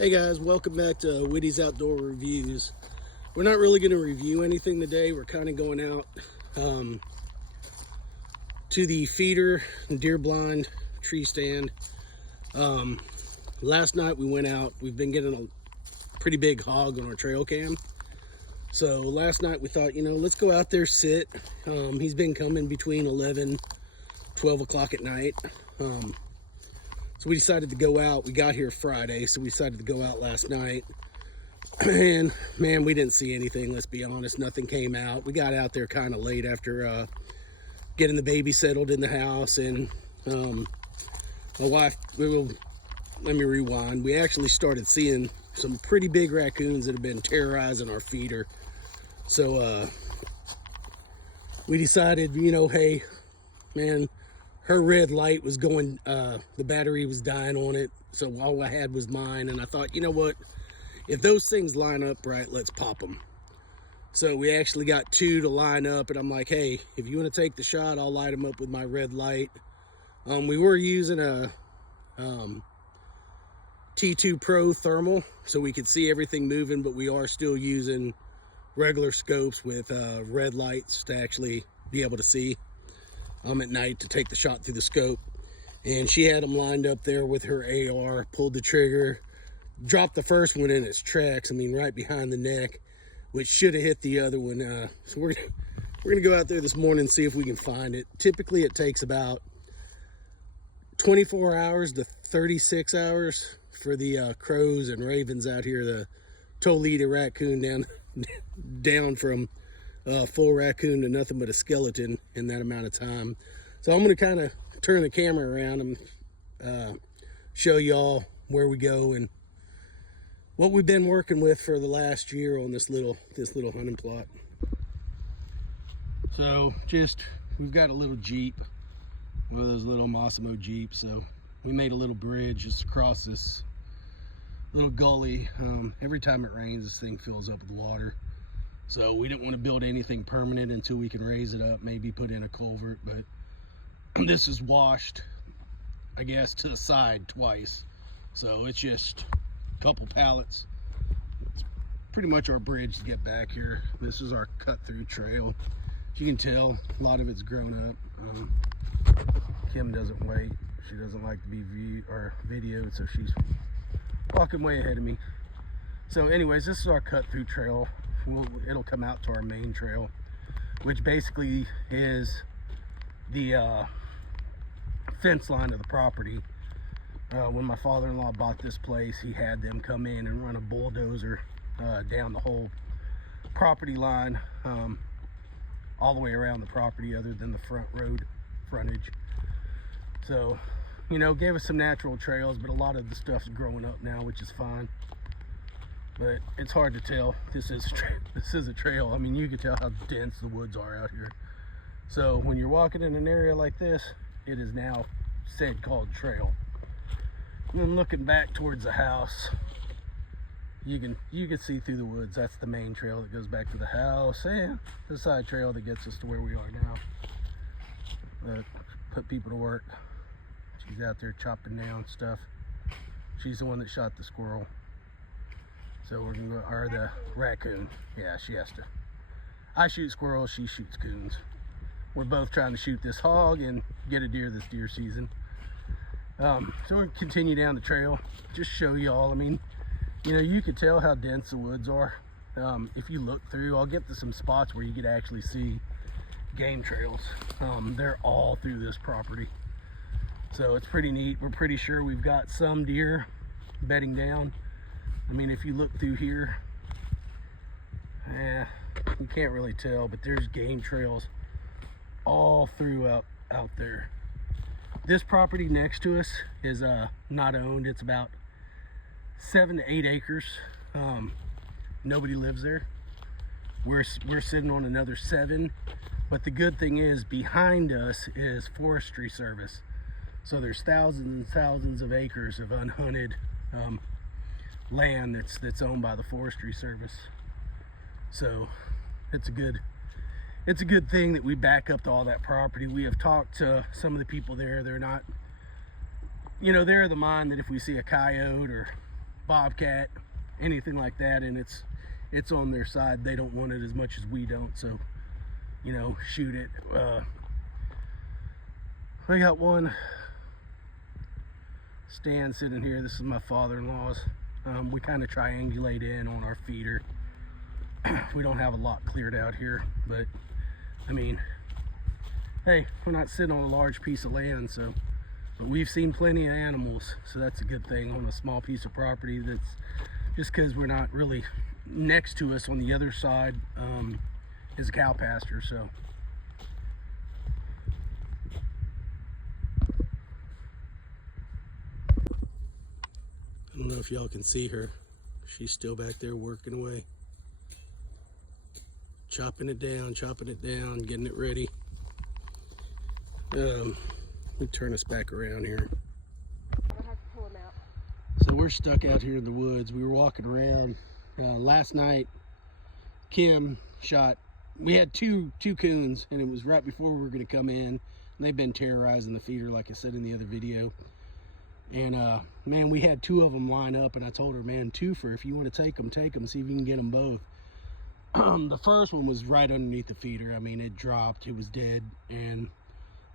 Hey guys, welcome back to Witty's Outdoor Reviews. We're not really going to review anything today. We're kind of going out to the feeder and deer blind tree stand. Last night we went out. We've been getting a pretty big hog on our trail cam. So last night we thought, let's go out there, sit. He's been coming between 11, 12 o'clock at night. So we decided to go out. We got here Friday, so we decided to go out last night. And man, we didn't see anything, let's be honest. Nothing came out. We got out there kind of late after getting the baby settled in the house. And my wife, let me rewind. We actually started seeing some pretty big raccoons that have been terrorizing our feeder. So we decided, hey, man, her red light was going, the battery was dying on it, so all I had was mine, and I thought, you know what, if those things line up right, let's pop them. So we actually got two to line up, and I'm like, hey, if you want to take the shot, I'll light them up with my red light. We were using a T2 Pro thermal, so we could see everything moving, but we are still using regular scopes with red lights to actually be able to see at night to take the shot through the scope. And she had them lined up there with her AR, pulled the trigger, dropped the first one in its tracks, right behind the neck, which should have hit the other one. So we're gonna go out there this morning and see if we can find it. Typically it takes about 24 hours to 36 hours for the crows and ravens out here to totally eat a raccoon down from full raccoon to nothing but a skeleton in that amount of time. So I'm going to kind of turn the camera around and show y'all where we go and what we've been working with for the last year on this little hunting plot. So we've got a little Jeep, one of those little Massimo Jeeps. So we made a little bridge just across this little gully. Every time it rains, this thing fills up with water. So we didn't want to build anything permanent until we can raise it up, maybe put in a culvert, but this is washed, I guess, to the side twice. So it's just a couple pallets. It's pretty much our bridge to get back here. This is our cut through trail. As you can tell, a lot of it's grown up. Kim doesn't wait. She doesn't like to be videoed, so she's walking way ahead of me. So anyways, this is our cut through trail. It'll come out to our main trail, which basically is the fence line of the property. When my father-in-law bought this place, he had them come in and run a bulldozer down the whole property line, all the way around the property other than the front road frontage. So, gave us some natural trails, but a lot of the stuff's growing up now, which is fine. But it's hard to tell. This is a trail. You can tell how dense the woods are out here. So when you're walking in an area like this, it is now called trail. And then looking back towards the house, you can see through the woods. That's the main trail that goes back to the house, and the side trail that gets us to where we are now. Put people to work. She's out there chopping down stuff. She's the one that shot the squirrel. So we're gonna go, or the raccoon. Yeah, she has to. I shoot squirrels, she shoots coons. We're both trying to shoot this hog and get a deer this deer season. So we're gonna continue down the trail, just show y'all. You can tell how dense the woods are. If you look through, I'll get to some spots where you could actually see game trails. They're all through this property. So it's pretty neat. We're pretty sure we've got some deer bedding down. If you look through here, you can't really tell, but there's game trails all throughout out there. This property next to us is not owned. It's about 7 to 8 acres. Nobody lives there. We're sitting on another 7, but the good thing is behind us is Forestry Service. So there's thousands and thousands of acres of unhunted land that's owned by the Forestry Service. So it's a good thing that we back up to all that property. We have talked to some of the people there. They're not, they're of the mind that if we see a coyote or bobcat, anything like that, and it's on their side. They don't want it as much as we don't, so you know, shoot it. I got one stand sitting here. This is my father-in-law's. We kind of triangulate in on our feeder. We don't have a lot cleared out here, but I mean, hey, we're not sitting on a large piece of land, so, but we've seen plenty of animals, so that's a good thing on a small piece of property. That's just because we're not really next to us. On the other side is a cow pasture, so. I don't know if y'all can see her. She's still back there working away. Chopping it down, getting it ready. Let me turn us back around here. I'll have to pull him out. So we're stuck out here in the woods. We were walking around. Last night, Kim shot, we had two coons, and it was right before we were gonna come in. And they've been terrorizing the feeder, like I said in the other video. And man, we had 2 of them line up, and I told her, man, twofer, if you want to take them, see if you can get them both. The first one was right underneath the feeder. I mean, it dropped, it was dead. And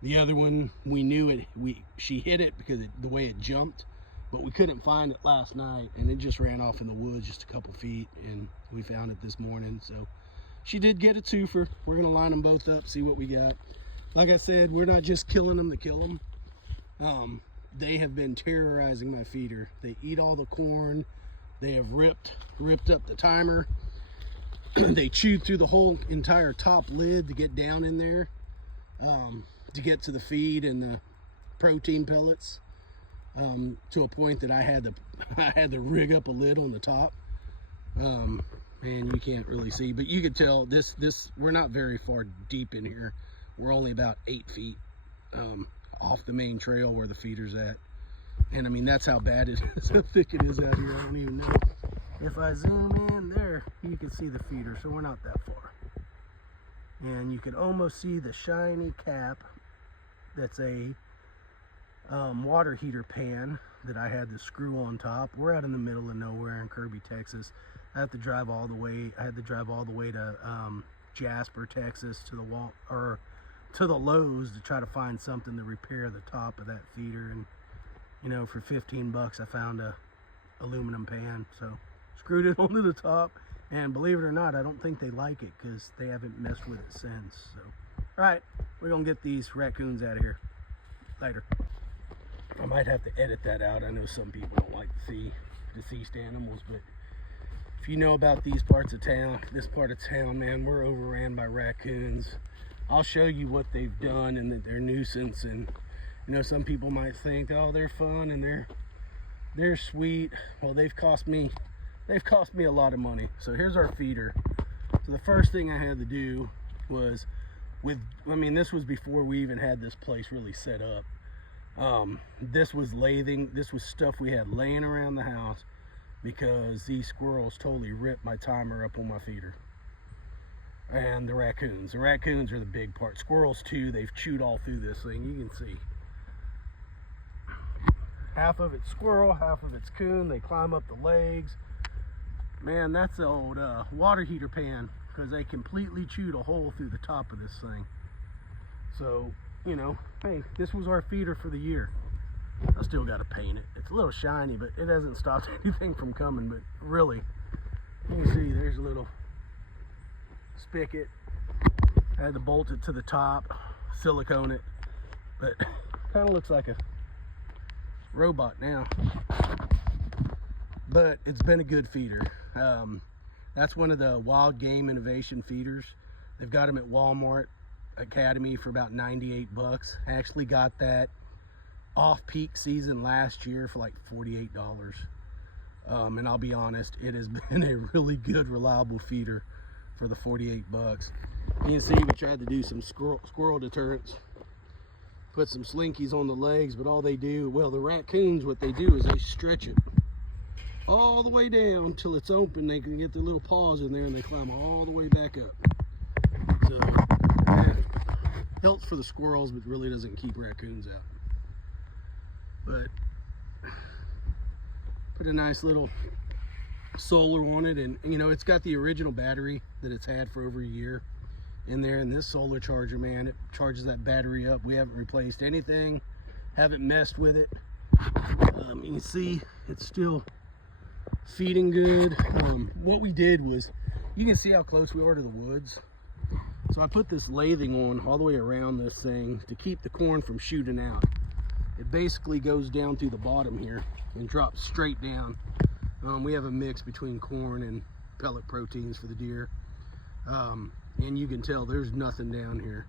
the other one, we knew it, she hit it because the way it jumped, but we couldn't find it last night, and it just ran off in the woods just a couple feet, and we found it this morning. So she did get a twofer. We're gonna line them both up, see what we got. Like I said, we're not just killing them to kill them. They have been terrorizing my feeder. They eat all the corn. They have ripped up the timer. They chewed through the whole entire top lid to get down in there, to get to the feed and the protein pellets, to a point that I had to rig up a lid on the top. Man, you can't really see, but you could tell this we're not very far deep in here. We're only about 8 feet off the main trail where the feeder's at. And I mean, that's how bad it is, how thick it is out here. I don't even know. If I zoom in there, you can see the feeder, so we're not that far. And you can almost see the shiny cap. That's a water heater pan that I had to screw on top. We're out in the middle of nowhere in Kirby, Texas. I had to drive all the way to Jasper, Texas, to the Lowe's to try to find something to repair the top of that feeder. And you know, for 15 bucks I found a aluminum pan, so screwed it onto the top. And believe it or not, I don't think they like it because they haven't messed with it since. So all right, we're gonna get these raccoons out of here later. I might have to edit that out. I know some people don't like to see deceased animals, but if you know about these parts of town, this part of town, man, we're overran by raccoons. I'll show you what they've done and that they're nuisance. And you know, some people might think, oh, they're fun and they're sweet. Well, they've cost me a lot of money. So here's our feeder. So the first thing I had to do was this was before we even had this place really set up. This was lathing. This was stuff we had laying around the house because these squirrels totally ripped my timer up on my feeder. And the raccoons are the big part. Squirrels too, they've chewed all through this thing. You can see half of it's squirrel, half of it's coon. They climb up the legs. Man, that's the old water heater pan, because they completely chewed a hole through the top of this thing. So, you know, hey, this was our feeder for the year. I still got to paint it. It's a little shiny, but it hasn't stopped anything from coming. But really, you can see there's a little spigot. I had to bolt it to the top, silicone it, but kind of looks like a robot now. But it's been a good feeder. That's one of the Wild Game Innovation feeders. They've got them at Walmart Academy for about 98 bucks. I actually got that off-peak season last year for like $48. And I'll be honest, it has been a really good, reliable feeder for the 48 bucks. You can see we tried to do some squirrel deterrents. Put some slinkies on the legs, but all they do, well, the raccoons, what they do is they stretch it all the way down till it's open. They can get their little paws in there and they climb all the way back up. So yeah, helps for the squirrels, but really doesn't keep raccoons out. But Put a nice little solar on it, and you know, it's got the original battery that it's had for over a year in there, and this solar charger, man, it charges that battery up. We haven't replaced anything, haven't messed with it. You can see it's still feeding good. What we did was, you can see how close we are to the woods. So I put this lathing on all the way around this thing to keep the corn from shooting out. It basically goes down through the bottom here and drops straight down. We have a mix between corn and pellet proteins for the deer. And you can tell there's nothing down here.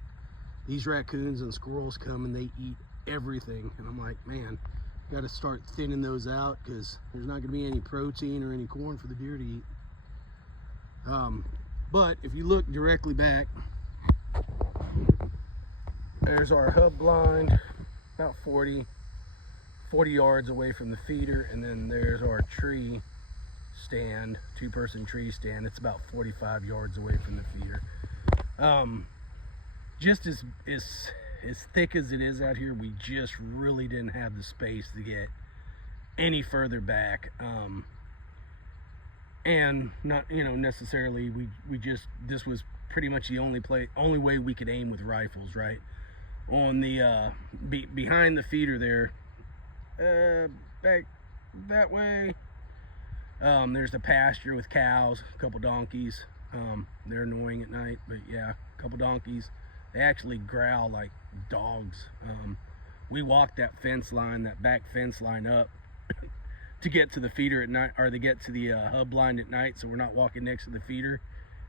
These raccoons and squirrels come and they eat everything. And I'm like, man, got to start thinning those out, because there's not going to be any protein or any corn for the deer to eat. But if you look directly back, there's our hub blind, about 40 yards away from the feeder, and then there's our tree stand, two-person tree stand. It's about 45 yards away from the feeder. Just as thick as it is out here, we just really didn't have the space to get any further back. And not, you know, necessarily, we just, this was pretty much the only way we could aim with rifles, right? On the behind the feeder there, back that way, there's the pasture with cows, a couple donkeys. They're annoying at night, but yeah, a couple donkeys. They actually growl like dogs. We walked that fence line, that back fence line up to get to the feeder at night, or to get to the hub blind at night, so we're not walking next to the feeder,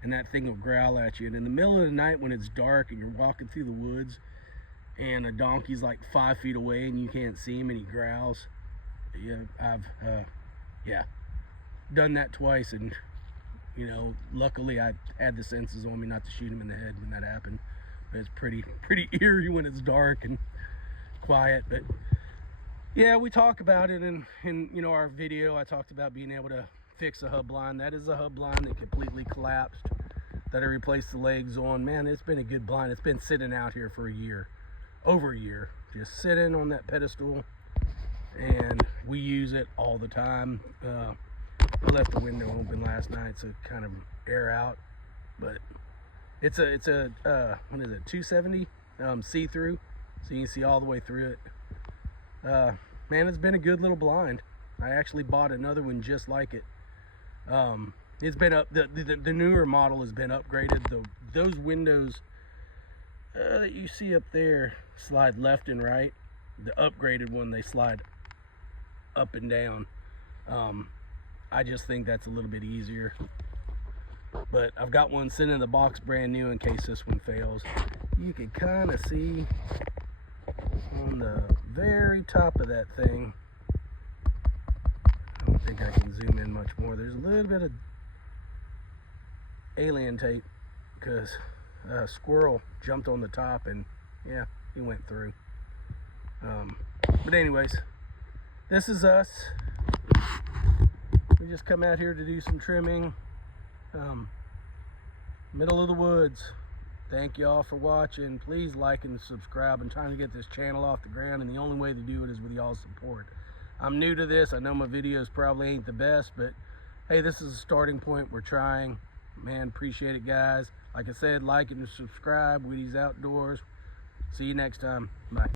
and that thing will growl at you. And in the middle of the night when it's dark and you're walking through the woods and a donkey's like 5 feet away and you can't see him and he growls, yeah, I've done that twice, and you know, luckily I had the senses on me not to shoot him in the head when that happened. But it's pretty eerie when it's dark and quiet. But yeah, we talk about it in you know, our video. I talked about being able to fix a hub blind. That is a hub blind that completely collapsed, that I replaced the legs on. Man, it's been a good blind. It's been sitting out here for a year, over a year, just sitting on that pedestal, and we use it all the time. I left the window open last night so kind of air out, but it's a what is it, 270 see-through, so you can see all the way through it. Man, it's been a good little blind. I actually bought another one just like it. It's been up, the newer model has been upgraded. Those windows that you see up there slide left and right. The upgraded one, they slide up and down. I just think that's a little bit easier. But I've got one sitting in the box brand new in case this one fails. You can kind of see on the very top of that thing, I don't think I can zoom in much more, there's a little bit of alien tape because a squirrel jumped on the top and yeah, he went through. But anyways, this is us. We just come out here to do some trimming. Middle of the woods. Thank y'all for watching. Please like and subscribe. I'm trying to get this channel off the ground, and the only way to do it is with y'all's support. I'm new to this. I know my videos probably ain't the best, but hey, this is a starting point. We're trying. Man, appreciate it, guys. Like I said, like and subscribe. Wheaties Outdoors. See you next time. Bye.